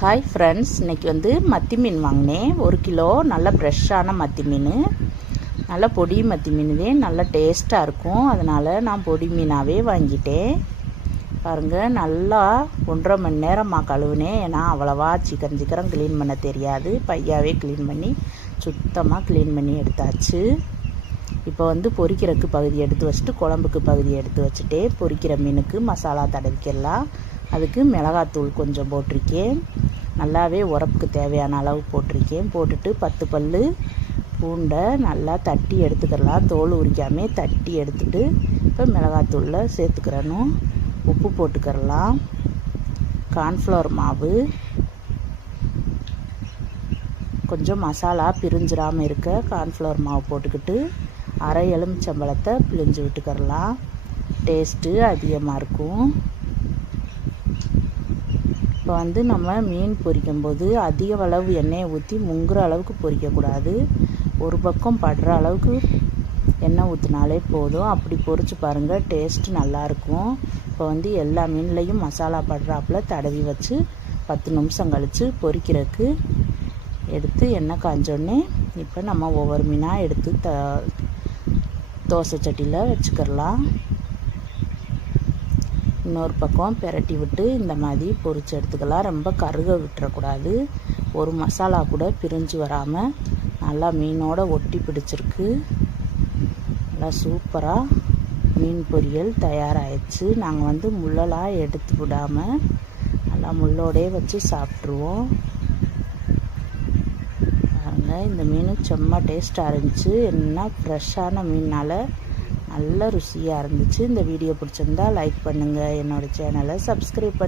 Hi friends, இன்றைக்கி வந்து மத்தி மீன் வாங்கினேன். 1 கிலோ நல்ல ஃப்ரெஷ்ஷான மத்தி மீன், நல்ல பொடி மத்தி மீனுவே நல்ல டேஸ்ட்டாக இருக்கும். அதனால் நான் பொடி மீனாகவே வாங்கிட்டேன். பாருங்கள், நல்லா 1.5 மணி நேரமாக கழுவுனேன். ஏன்னா அவ்வளவா சீக்கிரம் க்ளீன் பண்ண தெரியாது. பையாவே க்ளீன் பண்ணி சுத்தமாக க்ளீன் பண்ணி எடுத்தாச்சு. இப்போ வந்து பொரிக்கிறதுக்கு பகுதி எடுத்து வச்சுட்டு குழம்புக்கு பகுதி எடுத்து வச்சுட்டு பொரிக்கிற மீனுக்கு மசாலா தடவிக்கலாம். அதுக்கு மிளகாத்தூள் கொஞ்சம் போட்டிருக்கேன். நல்லாவே உரப்புக்கு தேவையான அளவு போட்டிருக்கேன். போட்டுட்டு 10 பல் பூண்டை நல்லா தட்டி எடுத்துக்கலாம். தோல் உரிக்காமல் தட்டி எடுத்துட்டு இப்போ மிளகாத்தூளில் சேர்த்துக்கிறணும். உப்பு போட்டுக்கிறலாம். கார்ன்ஃப்ளவர் மாவு, கொஞ்சம் மசாலா பிரிஞ்சிடாமல் இருக்க கார்ன்ஃப்ளவர் மாவு போட்டுக்கிட்டு அரை எலுமிச்சம்பழத்தை பிழிஞ்சு விட்டுக்கிறலாம். டேஸ்ட்டு அதிகமாக இருக்கும். இப்போ வந்து நம்ம மீன் பொரிக்கும்போது அதிக அளவு எண்ணெயை ஊற்றி முங்குற அளவுக்கு பொரிக்கக்கூடாது. ஒரு பக்கம் படுற அளவுக்கு எண்ணெய் ஊற்றினாலே போதும். அப்படி பொரிச்சு பாருங்கள், டேஸ்ட்டு நல்லாயிருக்கும். இப்போ வந்து எல்லா மீன்லேயும் மசாலா படுறாப்புல தடவி வச்சு 10 நிமிஷம் கழித்து பொரிக்கிறதுக்கு எடுத்து எண்ணெய் காஞ்சோடனே இப்போ நம்ம ஒவ்வொரு மீனாக எடுத்து தோசை சட்டியில் வச்சுக்கிறலாம். இன்னொரு பக்கம் பெரட்டி விட்டு இந்த மாதிரி பொரிச்சு எடுத்துக்கலாம். ரொம்ப கருக விட்டுறக்கூடாது. ஒரு மசாலா கூட பிரிஞ்சு வராமல் நல்லா மீனோட ஒட்டி பிடிச்சிருக்கு. நல்லா சூப்பராக மீன் பொரியல் தயாராகிடுச்சு. நாங்கள் வந்து முள்ளெல்லாம் எடுத்து விடாமல் நல்லா முள்ளோடே வச்சு சாப்பிட்ருவோம். பாருங்கள், இந்த மீன் செம்ம டேஸ்ட்டாக இருந்துச்சு. என்ன ஃப்ரெஷ்ஷான மீனால் நல்ல ருசியாக இருந்துச்சு. இந்த வீடியோ பிடிச்சிருந்தா லைக் பண்ணுங்கள். என்னோடய சேனலை சப்ஸ்கிரைப் பண்ணுங்கள்.